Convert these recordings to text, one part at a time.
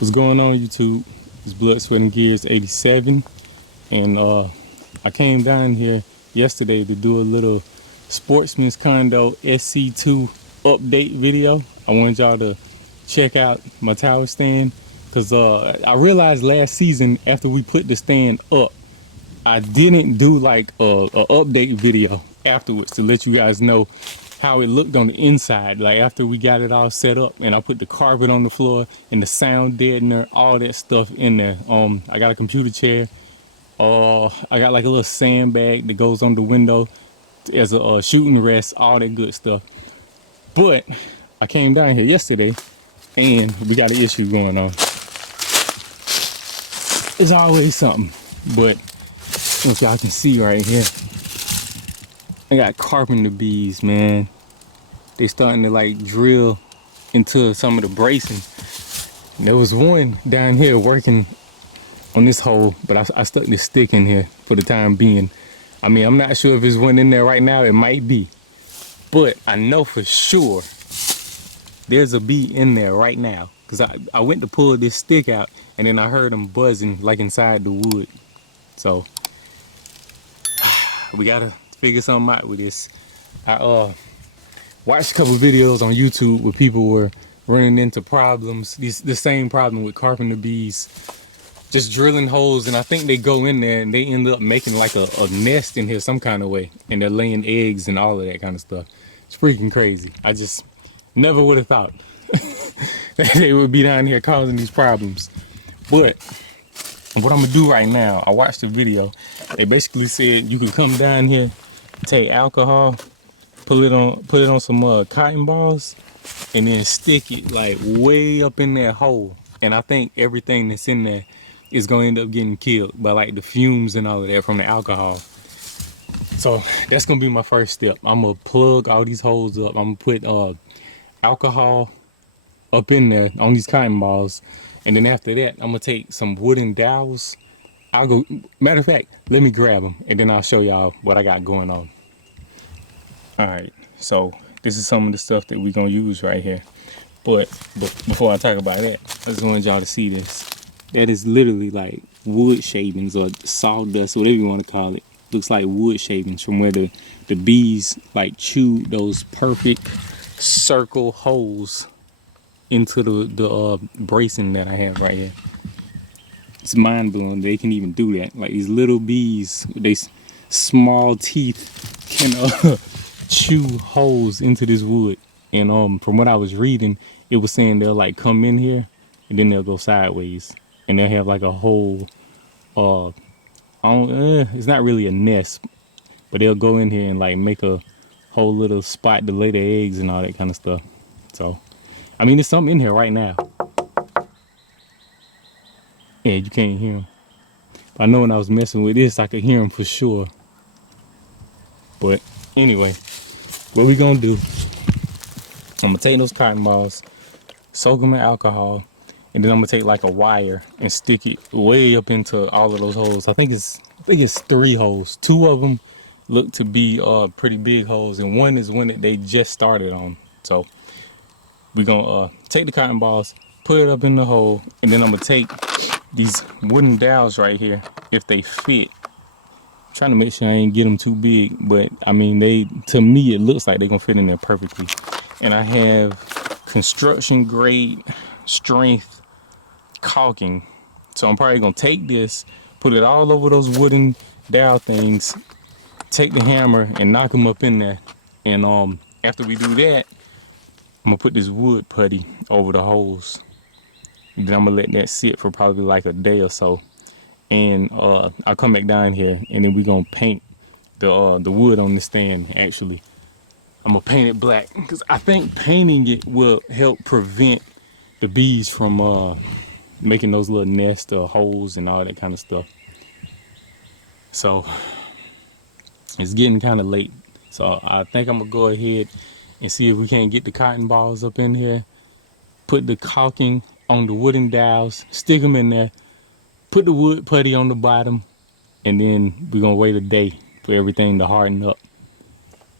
What's going on, YouTube? It's Blood, Sweat, and Gears 87, and I came down here yesterday to do a little Sportsman's Condo SC-2 update video. I wanted y'all to check out my tower stand because I realized last season after we put the stand up, I didn't do like a update video afterwards to let you guys know how it looked on the inside, like after we got it all set up and I put the carpet on the floor and the sound deadener, all that stuff in there. I got a computer chair. I got like a little sandbag that goes on the window as a shooting rest, all that good stuff. But I came down here yesterday and we got an issue going on. There's always something, but if y'all can see right here, I got carpenter bees, man. They starting to like drill into some of the bracing. And there was one down here working on this hole, but I stuck this stick in here for the time being. I mean, I'm not sure if there's one in there right now. It might be, but I know for sure there's a bee in there right now because I went to pull this stick out and then I heard them buzzing like inside the wood. So we gotta figure something out with this. I watched a couple videos on YouTube where people were running into problems, the same problem with carpenter bees, just drilling holes, and I think they go in there and they end up making like a nest in here some kind of way, and they're laying eggs and all of that kind of stuff. It's freaking crazy. I just never would have thought that they would be down here causing these problems. But what I'm gonna do right now, I watched the video. They basically said you could come down here, take alcohol, put it on some cotton balls, and then stick it like way up in that hole. And I think everything that's in there is gonna end up getting killed by like the fumes and all of that from the alcohol. So that's gonna be my first step. I'm gonna plug all these holes up. I'm gonna put alcohol up in there on these cotton balls. And then after that, I'm gonna take some wooden dowels. Matter of fact, let me grab them and then I'll show y'all what I got going on. All right, so this is some of the stuff that we're gonna use right here. But before I talk about that, I just wanted y'all to see this. That is literally like wood shavings or sawdust, whatever you want to call it. Looks like wood shavings from where the bees like chew those perfect circle holes into the bracing that I have right here. It's mind blowing they can even do that. Like these little bees with these small teeth can chew holes into this wood. And from what I was reading, it was saying they'll like come in here and then they'll go sideways and they'll have like a whole it's not really a nest, but they'll go in here and like make a whole little spot to lay their eggs and all that kind of stuff. So I mean, there's something in here right now. Yeah, you can't hear them. But I know when I was messing with this, I could hear them for sure. But anyway, what we gonna do, I'm gonna take those cotton balls, soak them in alcohol, and then I'm gonna take like a wire and stick it way up into all of those holes. I think it's 3 holes. 2 of them look to be pretty big holes, and one is one that they just started on. So we're gonna take the cotton balls, put it up in the hole, and then I'm gonna take these wooden dowels right here, if they fit. I'm trying to make sure I ain't get them too big, but I mean, to me it looks like they're gonna fit in there perfectly. And I have construction grade strength caulking, so I'm probably gonna take this, put it all over those wooden dowel things, take the hammer and knock them up in there. And after we do that, I'm gonna put this wood putty over the holes. And then I'm gonna let that sit for probably like a day or so. And I'll come back down here and then we're gonna paint the wood on the stand. Actually, I'm gonna paint it black because I think painting it will help prevent the bees from making those little nests or holes and all that kind of stuff. So it's getting kind of late. So I think I'm gonna go ahead and see if we can't get the cotton balls up in here, put the caulking on the wooden dowels, stick them in there, put the wood putty on the bottom, and then we're gonna wait a day for everything to harden up.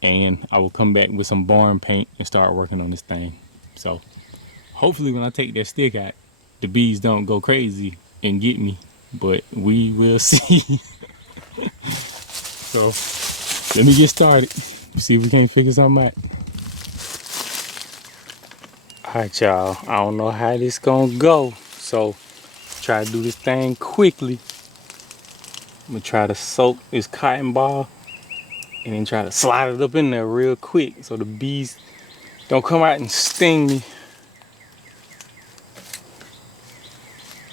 And I will come back with some barn paint and start working on this thing. So hopefully when I take that stick out, the bees don't go crazy and get me, but we will see. So let me get started. See if we can't figure something out. Alright, y'all. I don't know how this gonna go, so try to do this thing quickly. I'm gonna try to soak this cotton ball and then try to slide it up in there real quick so the bees don't come out and sting me.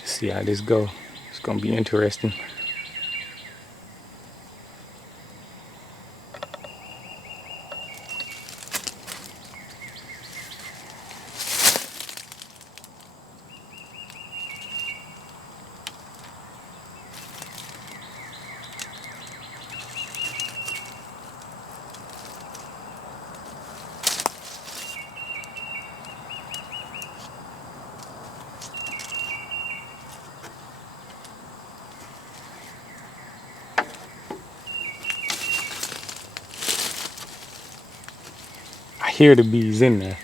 See how this go. It's gonna be interesting. I hear the bees in there.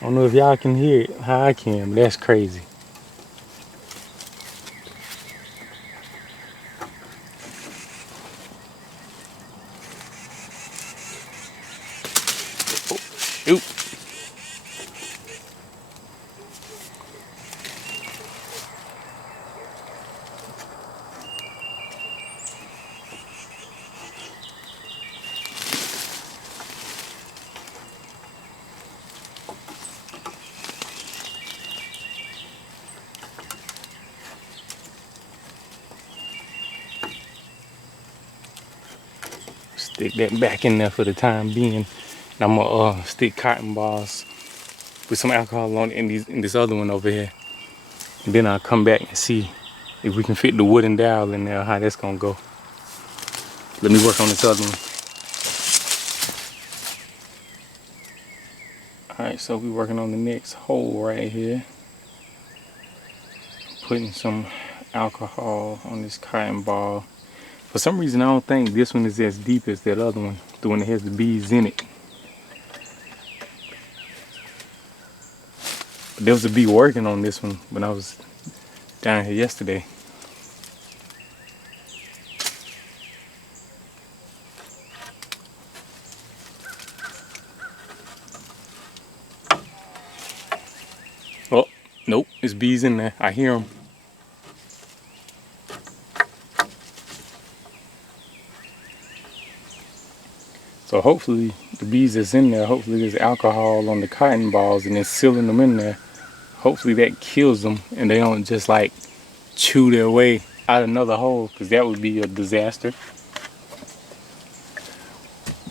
I don't know if y'all can hear it how I can, but that's crazy. Oh, shoot. Stick that back in there for the time being. And I'm gonna stick cotton balls with some alcohol on it in this other one over here. And then I'll come back and see if we can fit the wooden dowel in there, how that's gonna go. Let me work on this other one. Alright, so we're working on the next hole right here. Putting some alcohol on this cotton ball. For some reason, I don't think this one is as deep as that other one, the one that has the bees in it. There was a bee working on this one when I was down here yesterday. Oh, nope, there's bees in there. I hear them. So hopefully the bees that's in there, hopefully there's alcohol on the cotton balls and it's sealing them in there. Hopefully that kills them and they don't just like chew their way out another hole, because that would be a disaster.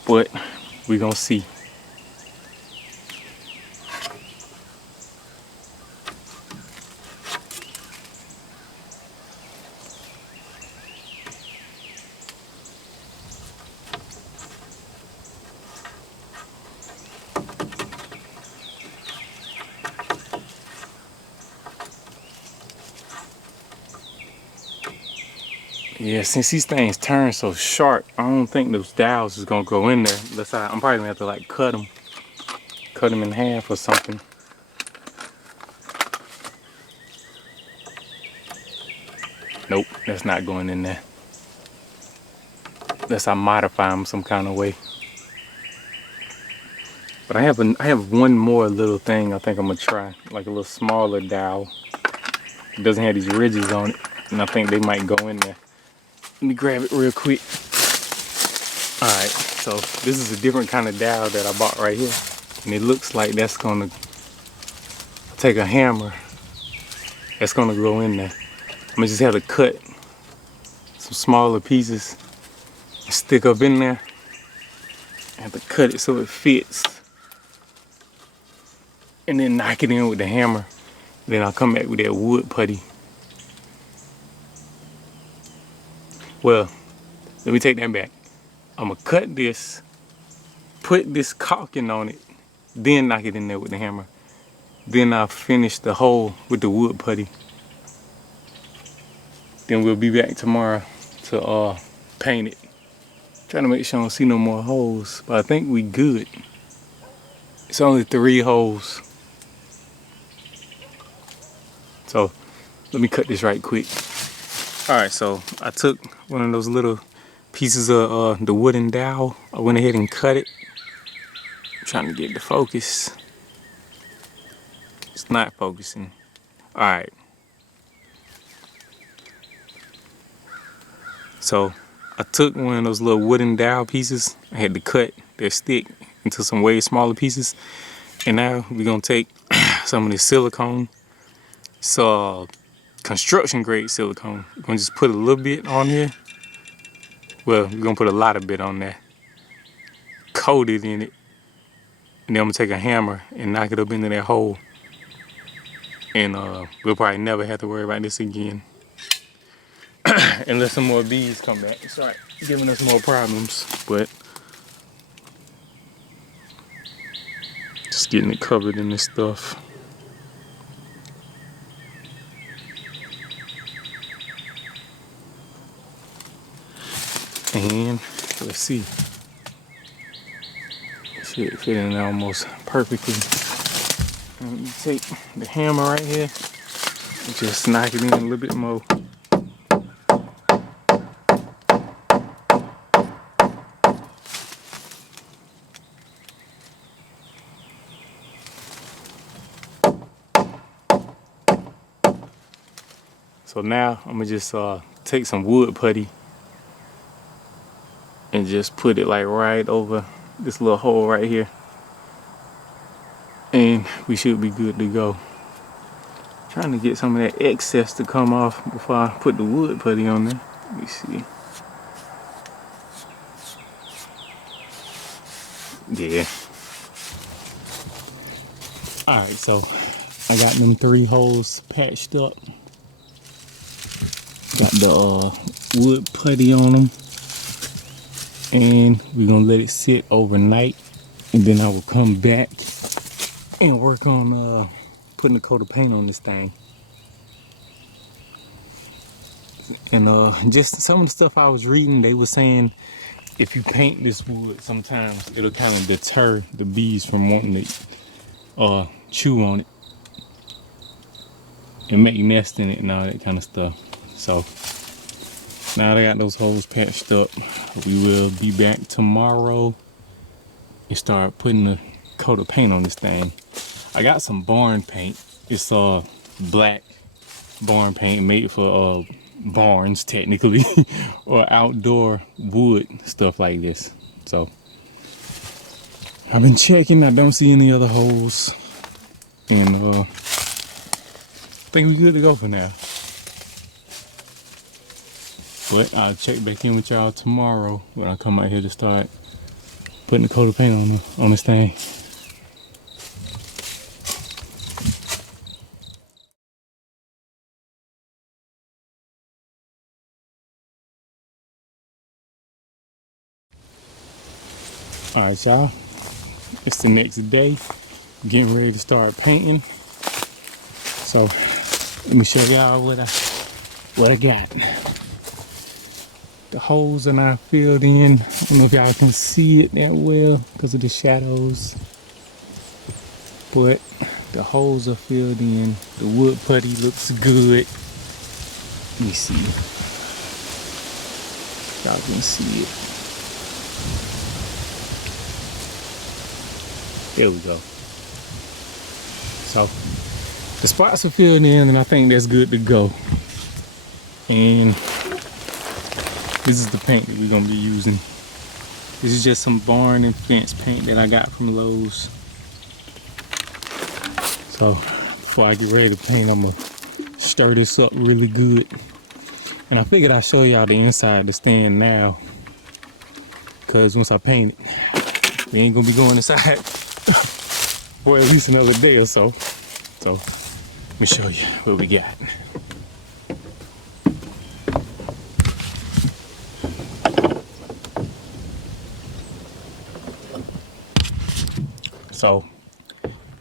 But we're gonna see. Yeah, since these things turn so sharp, I don't think those dowels is gonna go in there. I'm probably gonna have to like cut them in half or something. Nope, that's not going in there. Unless I modify them some kind of way. But I have one more little thing I think I'm gonna try, like a little smaller dowel. It doesn't have these ridges on it, and I think they might go in there. Let me grab it real quick. Alright, so this is a different kind of dowel that I bought right here. And it looks like that's gonna take a hammer. That's gonna go in there. I'm gonna just have to cut some smaller pieces and stick up in there. I have to cut it so it fits. And then knock it in with the hammer. Then I'll come back with that wood putty. Well, let me take that back. I'm gonna cut this, put this caulking on it, then knock it in there with the hammer. Then I'll finish the hole with the wood putty. Then we'll be back tomorrow to paint it. Trying to make sure I don't see no more holes, but I think we good. It's only 3 holes. So let me cut this right quick. All right, so I took one of those little pieces of the wooden dowel. I went ahead and cut it. I'm trying to get the focus. It's not focusing. All right. So I took one of those little wooden dowel pieces. I had to cut their stick into some way smaller pieces. And now we're gonna take some of this silicone. It's construction grade silicone. We're gonna just put a little bit on here. Well, we're gonna put a lot of bit on there. Coat it in it. And then I'm gonna take a hammer and knock it up into that hole. And we'll probably never have to worry about this again. Unless some more bees come back and start giving us more problems. But just getting it covered in this stuff. And let's see. Should fit in almost perfectly. Let me take the hammer right here and just knock it in a little bit more. So now I'm gonna just take some wood putty and just put it like right over this little hole right here. And we should be good to go. Trying to get some of that excess to come off before I put the wood putty on there. Let me see. Yeah. Alright, so I got them 3 holes patched up. Got the wood putty on them. And we're gonna let it sit overnight. And then I will come back and work on putting a coat of paint on this thing. And just some of the stuff I was reading, they were saying if you paint this wood, sometimes it'll kind of deter the bees from wanting to chew on it and make nest in it and all that kind of stuff. So now that I got those holes patched up, we will be back tomorrow and start putting a coat of paint on this thing. I got some barn paint. It's black barn paint made for barns technically or outdoor wood stuff like this. So I've been checking. I don't see any other holes, and I think we're good to go for now. But I'll check back in with y'all tomorrow when I come out here to start putting a coat of paint on this thing. Alright, y'all, it's the next day, getting ready to start painting. So let me show y'all what I got. The holes are not filled in. I don't know if y'all can see it that well because of the shadows, but the holes are filled in. The wood putty looks good. Let me see. Y'all can see it. There we go. So the spots are filled in, and I think that's good to go. And this is the paint that we're gonna be using. This is just some barn and fence paint that I got from Lowe's. So before I get ready to paint, I'm gonna stir this up really good. And I figured I'd show y'all the inside of the stand now, because once I paint it, we ain't gonna be going inside for at least another day or so. So let me show you what we got. So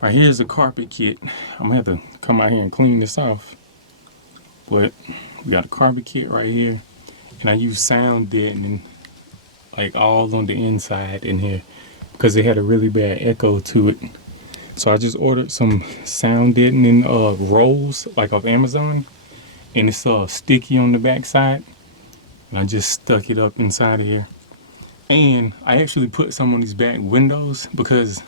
right here's the carpet kit. I'm gonna have to come out here and clean this off. But we got a carpet kit right here, and I use sound deadening like all on the inside in here because it had a really bad echo to it. So I just ordered some sound deadening rolls, like off Amazon, and it's sticky on the back side, and I just stuck it up inside of here. And I actually put some on these back windows because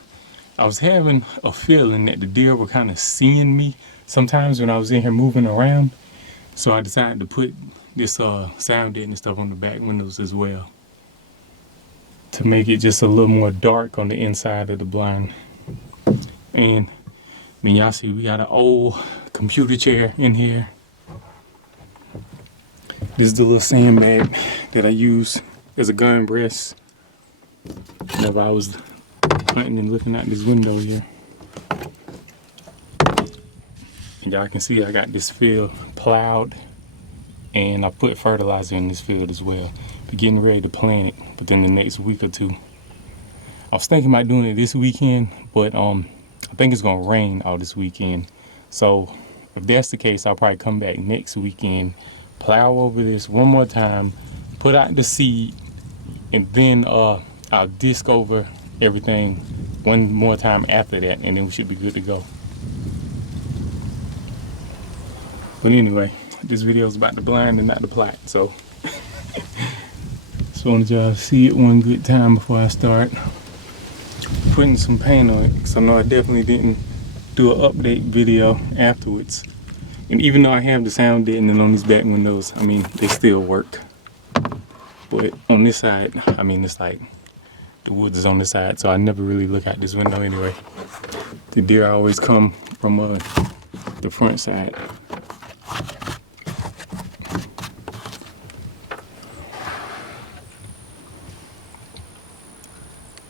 I was having a feeling that the deer were kind of seeing me sometimes when I was in here moving around. So I decided to put this sound deadening stuff on the back windows as well, to make it just a little more dark on the inside of the blind. And then y'all see we got an old computer chair in here. This is the little sandbag that I use as a gun rest whenever I was hunting and looking out this window here. And y'all can see I got this field plowed, and I put fertilizer in this field as well. We're getting ready to plant it within the next week or two. I was thinking about doing it this weekend, but I think it's gonna rain all this weekend. So if that's the case, I'll probably come back next weekend, plow over this one more time, put out the seed, and then I'll disc over everything one more time after that, and then we should be good to go. But anyway, this video is about the blind and not the plot, so just wanted y'all to see it one good time before I start putting some paint on it, because I know I definitely didn't do an update video afterwards. And even though I have the sound deadening on these back windows, I mean, they still work. But on this side, I mean, it's like the woods is on this side, so I never really look out this window anyway. The deer always come from the front side.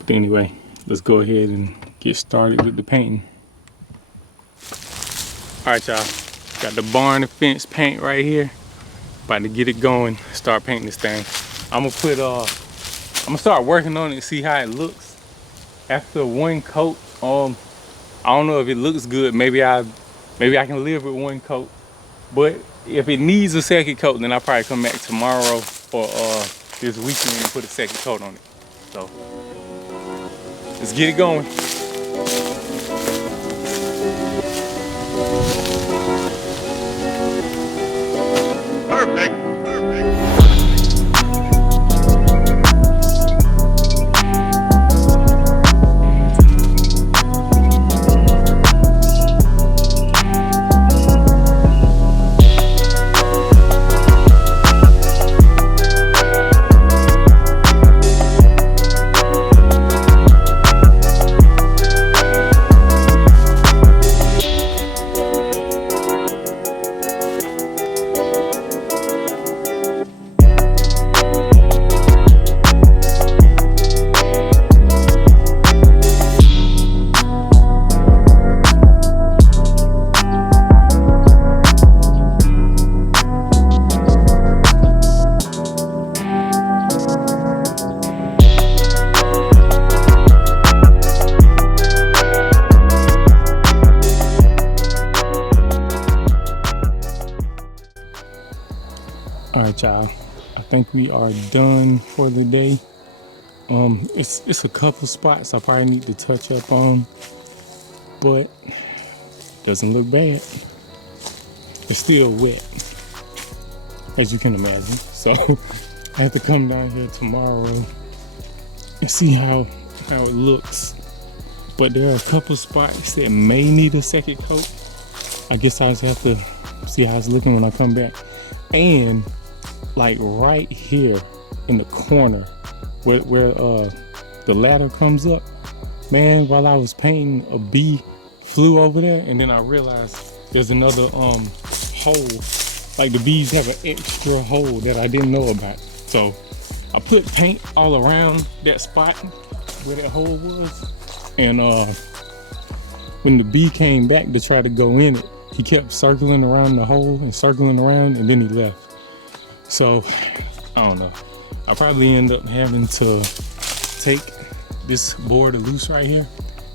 But anyway, let's go ahead and get started with the painting. All right, y'all, got the barn and fence paint right here. About to get it going, start painting this thing. I'm gonna start working on it and see how it looks after one coat. I don't know if it looks good. Maybe I can live with one coat. But if it needs a second coat, then I'll probably come back tomorrow or this weekend and put a second coat on it. So let's get it going. Perfect. All right, y'all, I think we are done for the day. It's a couple spots I probably need to touch up on, but doesn't look bad. It's still wet, as you can imagine. So I have to come down here tomorrow and see how it looks. But there are a couple spots that may need a second coat. I guess I just have to see how it's looking when I come back. And like right here in the corner where the ladder comes up, man, while I was painting, a bee flew over there, and then I realized there's another hole. Like the bees have an extra hole that I didn't know about. So I put paint all around that spot where that hole was, and when the bee came back to try to go in it, he kept circling around the hole and circling around, and then he left. So I don't know, I'll probably end up having to take this board loose right here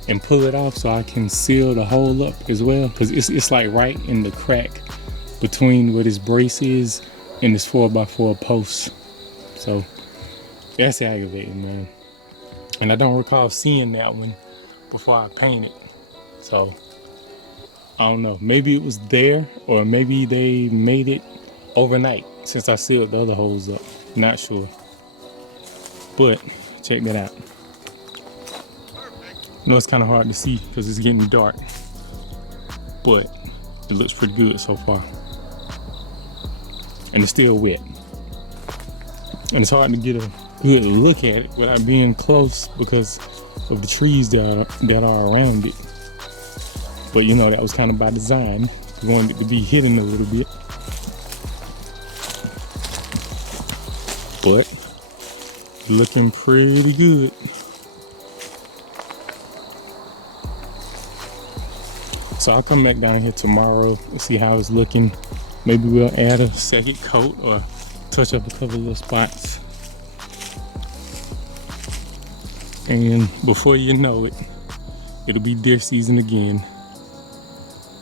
and pull it off so I can seal the hole up as well, because it's like right in the crack between where this brace is and this 4x4 post. So that's aggravating, man. And I don't recall seeing that one before I painted. So I don't know. Maybe it was there, or maybe they made it overnight since I sealed the other holes up. Not sure. But check that out. I know it's kind of hard to see because it's getting dark, but it looks pretty good so far. And it's still wet. And it's hard to get a good look at it without being close because of the trees that are around it. But you know, that was kind of by design. We wanted it to be hidden a little bit. But looking pretty good. So I'll come back down here tomorrow and see how it's looking. Maybe we'll add a second coat or touch up a couple of little spots. And before you know it, it'll be deer season again.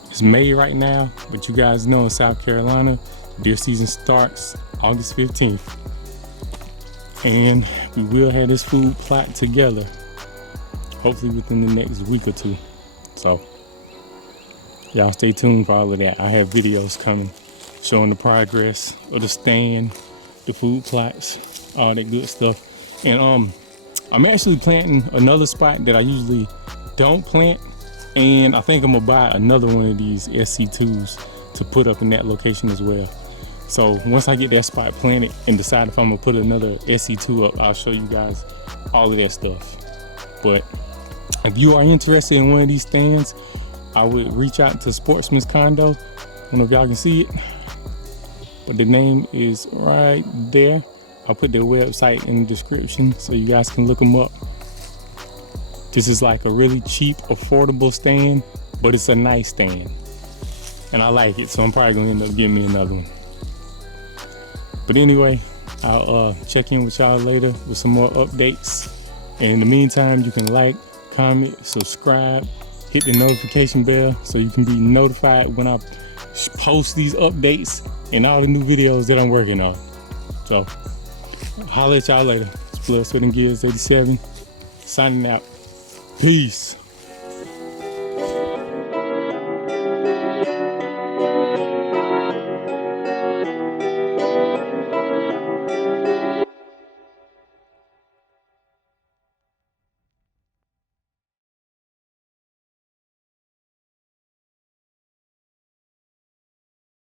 It's May right now, but you guys know in South Carolina, deer season starts August 15th. And we will have this food plot together, hopefully within the next week or two. So y'all stay tuned for all of that. I have videos coming showing the progress of the stand, the food plots, all that good stuff. And I'm actually planting another spot that I usually don't plant, and I think I'm gonna buy another one of these SC-2s to put up in that location as well. So once I get that spot planted and decide if I'm gonna put another SC-2 up, I'll show you guys all of that stuff. But if you are interested in one of these stands, I would reach out to Sportsman'S Condo. I don't know if y'all can see it, but the name is right there. I'll put their website in the description so you guys can look them up. This is like a really cheap, affordable stand, but it's a nice stand. And I like it, so I'm probably gonna end up getting me another one. But anyway, I'll check in with y'all later with some more updates. And in the meantime, you can like, comment, subscribe, hit the notification bell so you can be notified when I post these updates and all the new videos that I'm working on. So, holla at y'all later. It's Blood, Sweat, and Gears 87, signing out. Peace.